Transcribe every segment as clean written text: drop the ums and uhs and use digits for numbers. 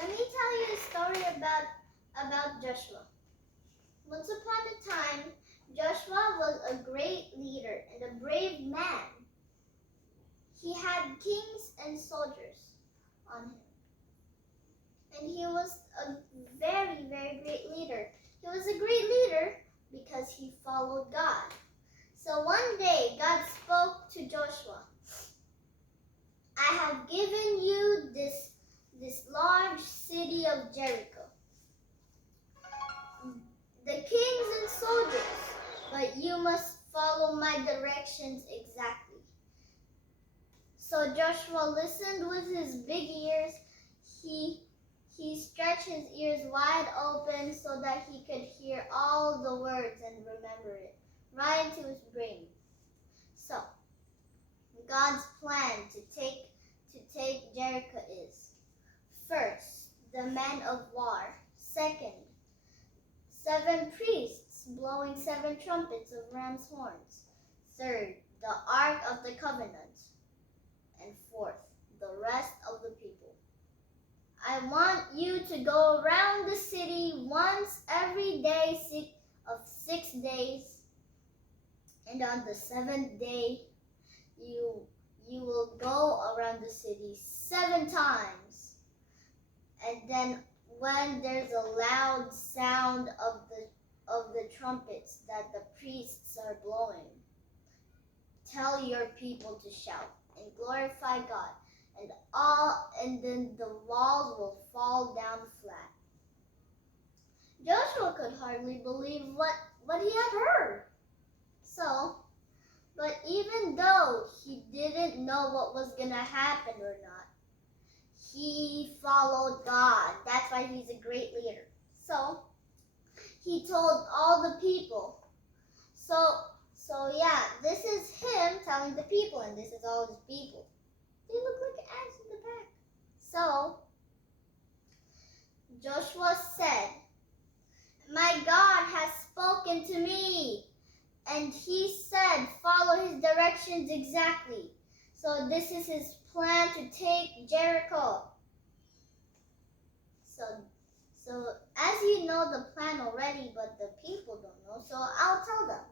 Let me tell you a story about Joshua. Once upon a time, Joshua was a great leader and a brave man. He had kings and soldiers on him. And he was a very, very great leader. He was a great leader because he followed God. So one day, God spoke to Joshua. I have given you this large city of Jericho, the kings and soldiers, but you must follow my directions exactly. So Joshua listened with his big ears. He stretched his ears wide open so that he could hear all the words and remember it right into his brain. So God's plan to take Jericho is: first, the men of war; second, 7 priests blowing 7 trumpets of ram's horns; third, the Ark of the Covenant; and fourth, the rest of the people. I want you to go around the city once every day of 6 days, and on the 7th day you will go around the city 7 times. And then when there's a loud sound of the trumpets that the priests are blowing, tell your people to shout and glorify God, and then the walls will fall down flat. Joshua could hardly believe what he had heard. But even though he didn't know what was going to happen or not, he followed God. That's why he's a great leader. So he told all the people. So yeah, this is him telling the people, and this is all his people. They look like ants in the back. So Joshua said, my God has spoken to me, and he said, follow his directions exactly. So this is his plan to take Jericho. So as you know the plan already, but the people don't know, so I'll tell them.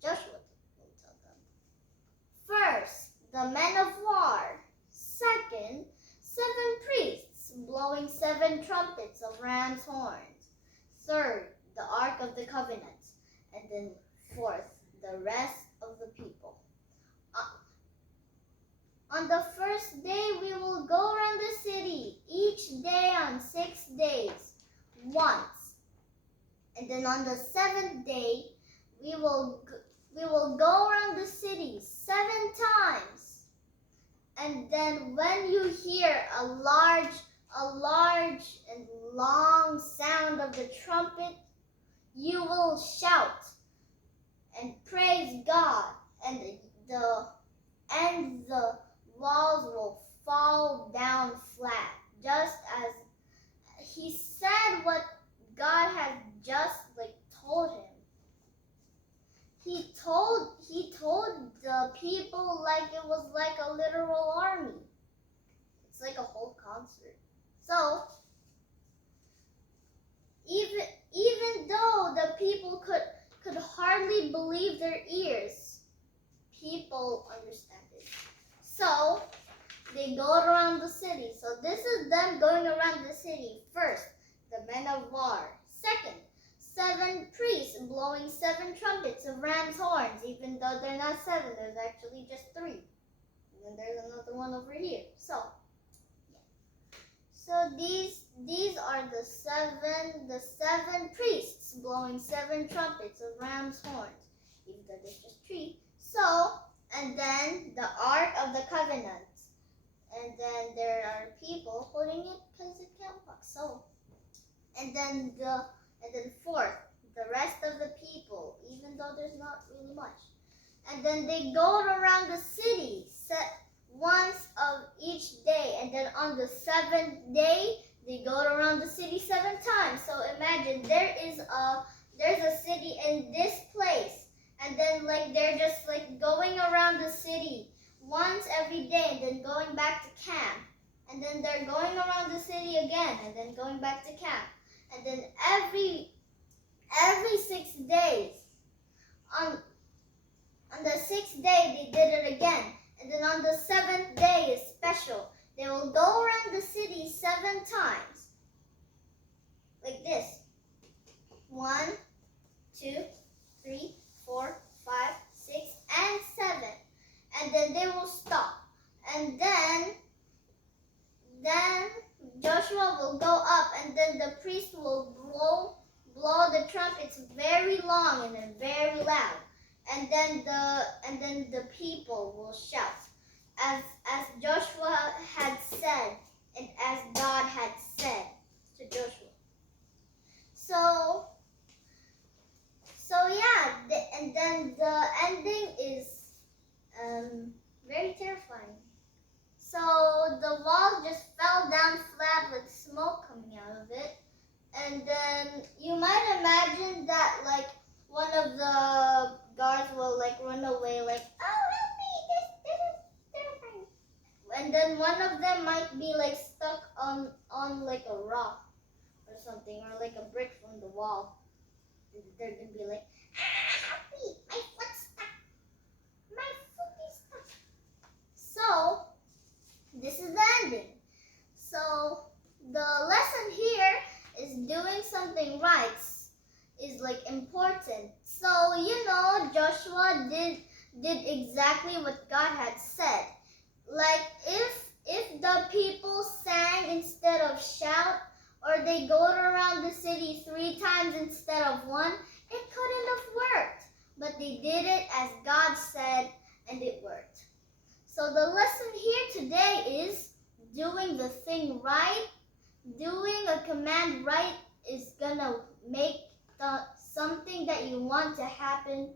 Joshua will tell them. First, the men of war. Second, 7 priests blowing 7 trumpets of ram's horns. Third, the Ark of the Covenant. And then fourth, the rest of the people. On the first day, we will go around the city, each day on 6 days, once. And then on the 7th day, we will go around the city 7 times. And then when you hear a large and long sound of the trumpet, you will shout and praise God, and the walls will fall down flat, just as he said what God had just told him. He told the people like it was like a literal army. It's like a whole concert. So even though the people could hardly believe their ears, people understand it. So they go around the city. So this is them going around the city. First, the men of war. Second, 7 priests blowing 7 trumpets of ram's horns, even though they're not 7, there's actually just 3. And then there's another one over here. So these are the seven priests blowing 7 trumpets of ram's horns, even though there's just 3. So, and then the Ark of the Covenant. And then there are people holding it because it can't walk. So, and then fourth, the rest of the people, even though there's not really much. And then they go around the city once of each day. And then on the 7th day, they go around the city 7 times. So imagine there's a city in this place. And then they're just going around the city once every day and then going back to camp. and then they're going around the city again, and then going back to camp. And then every 6 days, on the 6th day they did it again. And then on the 7th day is special. They will go around the city 7 times. Like this. 1, 2, 3, 4, 5, 6, and 7. And then they will stop. And then Joshua will go up, and then the priest will blow the trumpets very long and then very loud. And then the people will shout as Joshua had said and as God had said to Joshua. So yeah, and then the ending is very terrifying. So the wall just fell down flat with smoke coming out of it. And then you might imagine that like one of the guards will like run away like, oh help me, this is terrifying. And then one of them might be like stuck on like a rock or something, or like a brick from the wall. They're gonna be like, help me, my foot's stuck. My foot is stuck. So this is the ending. So the lesson here is doing something right is like important. So Joshua did exactly what God had said. Like if the people sang instead of shout, or they go around the city 3 times instead of 1, it couldn't have worked. But they did it as God said, and it worked. So the lesson here today is doing the thing right. Doing a command right is gonna make something that you want to happen.